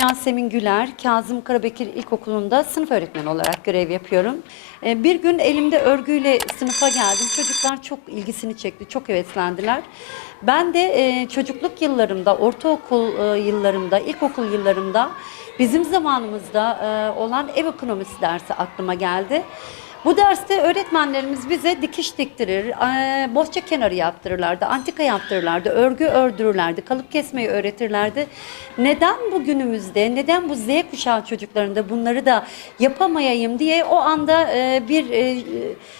Yasemin Güler, Kazım Karabekir İlkokulu'nda sınıf öğretmeni olarak görev yapıyorum. Ee, Bir gün elimde örgüyle sınıfa geldim. Çocuklar çok ilgisini çekti, çok heveslendiler. Ben de e, çocukluk yıllarımda, ortaokul e, yıllarımda, ilkokul yıllarımda bizim zamanımızda e, olan ev ekonomisi dersi aklıma geldi. Bu derste öğretmenlerimiz bize dikiş diktirir, eee, bohça kenarı yaptırırlardı, antika yaptırırlardı, örgü ördürürlerdi, kalıp kesmeyi öğretirlerdi. Neden bugünümüzde, neden bu Z kuşağı çocuklarında bunları da yapamayayım diye o anda eee, bir eee,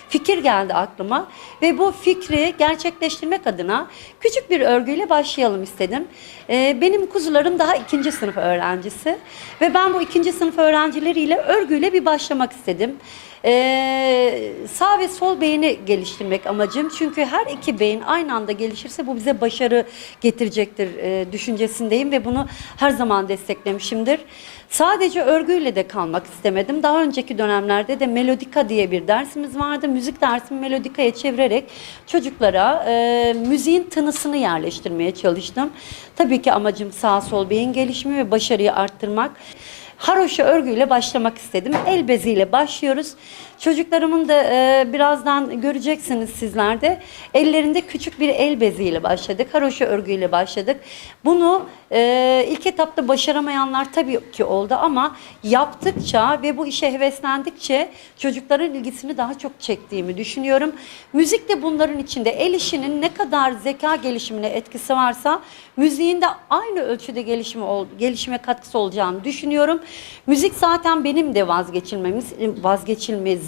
fikir geldi aklıma. Ve bu fikri gerçekleştirmek adına küçük bir örgüyle başlayalım istedim. Eee, benim kuzularım daha ikinci sınıf öğrencisi ve ben bu ikinci sınıf öğrencileriyle örgüyle bir başlamak istedim. Ee, sağ ve sol beyni geliştirmek amacım. Çünkü her iki beyin aynı anda gelişirse bu bize başarı getirecektir e, düşüncesindeyim ve bunu her zaman desteklemişimdir. Sadece örgüyle de kalmak istemedim. Daha önceki dönemlerde de melodika diye bir dersimiz vardı. Müzik dersimi melodikaya çevirerek çocuklara e, müziğin tınısını yerleştirmeye çalıştım. Tabii ki amacım sağ sol beyin gelişimi ve başarıyı arttırmak. Haroşa örgüyle başlamak istedim. El beziyle başlıyoruz. Çocuklarımın da e, birazdan göreceksiniz sizler de. Ellerinde küçük bir el beziyle başladık. Haroşa örgüyle başladık. Bunu e, ilk etapta başaramayanlar tabii ki oldu ama yaptıkça ve bu işe heveslendikçe çocukların ilgisini daha çok çektiğimi düşünüyorum. Müzik de bunların içinde. El işinin ne kadar zeka gelişimine etkisi varsa müziğin de aynı ölçüde gelişimi ol, gelişime katkısı olacağını düşünüyorum. Müzik zaten benim de vazgeçilmemiz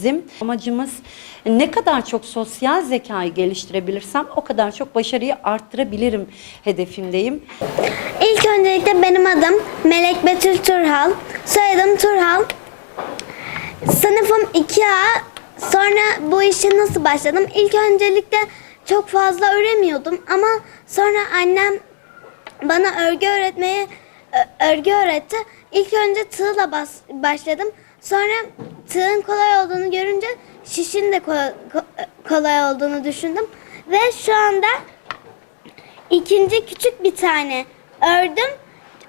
vazgeçilmezim. Amacımız ne kadar çok sosyal zekayı geliştirebilirsem o kadar çok başarıyı arttırabilirim hedefindeyim. İlk öncelikle benim adım Melek Betül Turhal. Soyadım Turhal. Sınıfım 2A. Sonra bu işe nasıl başladım? İlk öncelikle çok fazla öremiyordum ama sonra annem bana örgü öğretmeye örgü öğretti. İlk önce tığla bas, başladım. Sonra tığın kolay olduğunu görünce şişin de kolay, kolay olduğunu düşündüm. Ve şu anda İkinci küçük bir tane ördüm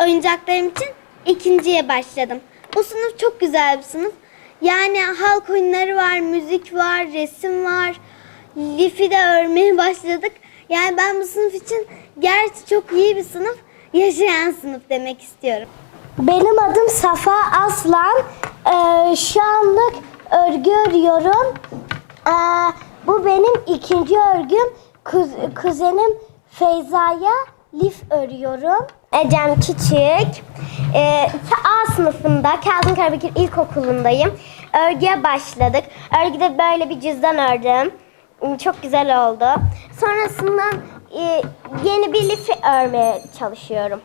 oyuncaklarım için ikinciye başladım. Bu sınıf çok güzel bir sınıf. Yani halk oyunları var, müzik var, resim var. Lifi de örmeye başladık. Yani ben bu sınıf için gerçi çok iyi bir sınıf, yaşayan sınıf demek istiyorum. Benim adım Safa Aslan. Ee, şu anlık örgü örüyorum. Ee, bu benim ikinci örgüm. Kuz- kuzenim Feyza'ya lif örüyorum. Ecem Küçük. Ee, A sınıfında Kazım Karabekir İlkokulu'ndayım. Örgüye başladık. Örgüde böyle bir cüzdan ördüm. Çok güzel oldu. Sonrasında e, yeni bir lif örmeye çalışıyorum.